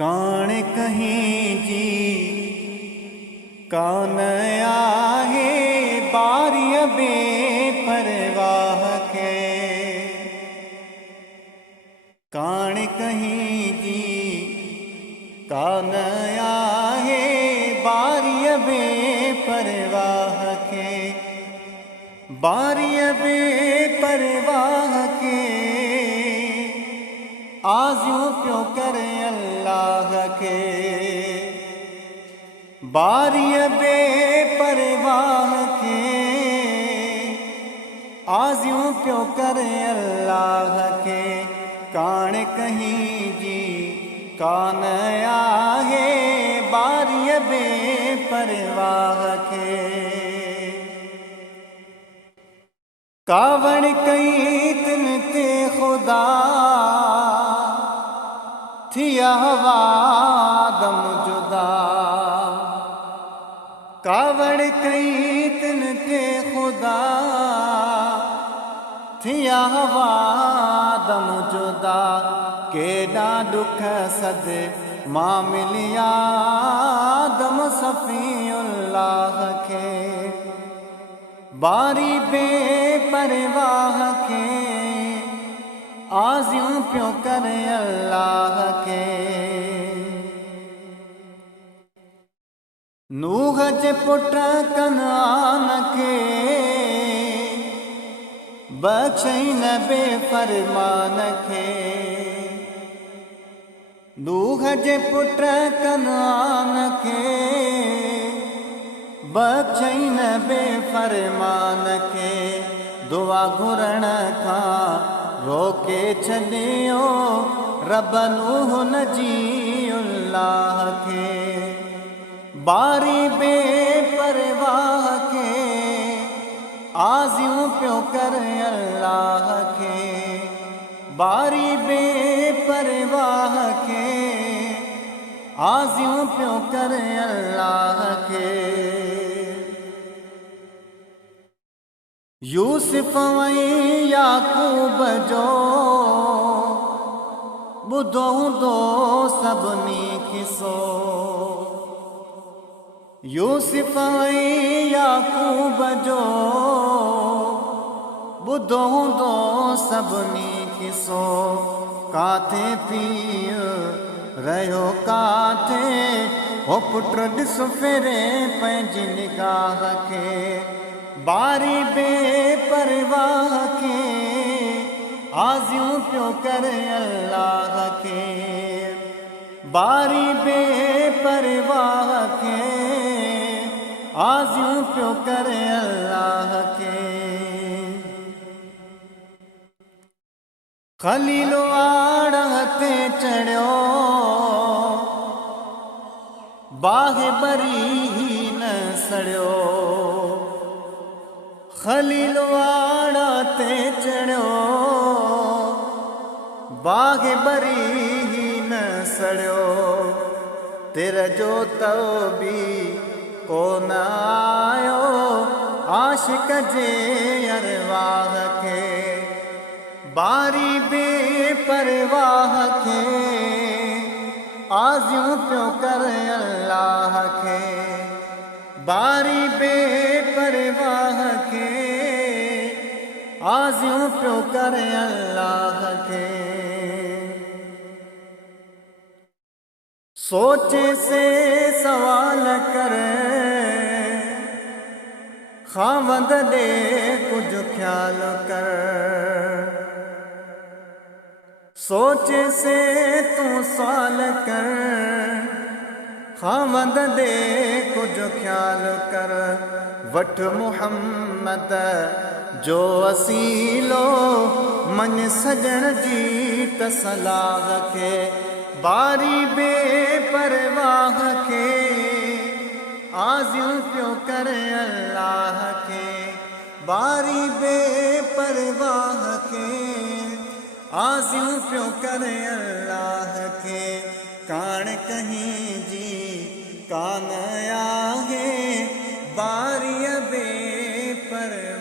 कान कहीं जी कान आहे बारिय बेपरवाह के। कान कहीं जी कान आहे बारिय बेपरवाह के। बारिय बेपरवाह के आज़ियों प्यो करे अल्लाह के। बारिय बेपरवाह के आज़ियों प्यो करे अल्लाह के। कान कहीं जी कान आहे बारिय बेपरवाह के। कावण कई तिन ते खुदा थिया हवा दम जुदा। कावड़ कई तिन ते खुदा थिया हवा दम जुदा। केॾा दुख सद मां मिलिया दम सफ़ीउल्लाह के। बारी बेपरवाह के आज़ियों प्यो करे अल्लाह के। नूह जे पुट कनान के बख्शई न बेफरमान के। नूह जे पुट कनान के बख्शई न बेफरमान के। दुआ घुरण खां रोके छॾियो रब नूह नजीउल्लाह के। बारी बेपरवाह के आज़ियों प्यो करे अल्लाह के। बारी बेपरवाह के आज़ियों प्यो करे अल्लाह के। यूसुफ वई याकूब जो ॿुधो हूंदो सभिनी किसो। यूसुफ वई याकूब जो ॿुधो हूंदो सभिनी किसो। काथे पीउ रहियो काथे हो पुट ॾिस फेरे पंहिंजी निगाह के। बारी बेपरवाह के आज़ियों प्यो करे अल्लाह के। बारी बेपरवाह के आज़ियों प्यो करे अल्लाह के। खलीलो आड़ ते चढ़ियो बाग़ बरी ही न सड़ियो। खलीलो आड़ ते चढ़ियो बाग़ बरी ही न सड़ियो। तिर जो तव बि कोन आयो आशिक जे अरवाह के। बारी बेपरवाह के आज़ियों प्यो करे अल्लाह के। बारी बेपरवाह के आज़ियों प्यो करे अल्लाह के। सोचे से सवाल कर खावंद दे कुछ ख्याल कर। सोचे से तू सवाल कर खावंद दे कुछ ख्याल कर। वठ मुहम्मद जो असीलो मन सजण जी तसलाह के। बारी बेपरवाह के आज़ियों प्यो करे अल्लाह के। बारी बेपरवाह के आज़ियों प्यो करे अल्लाह के। कान कहीं जी कान आहे बारिय बेपरवाह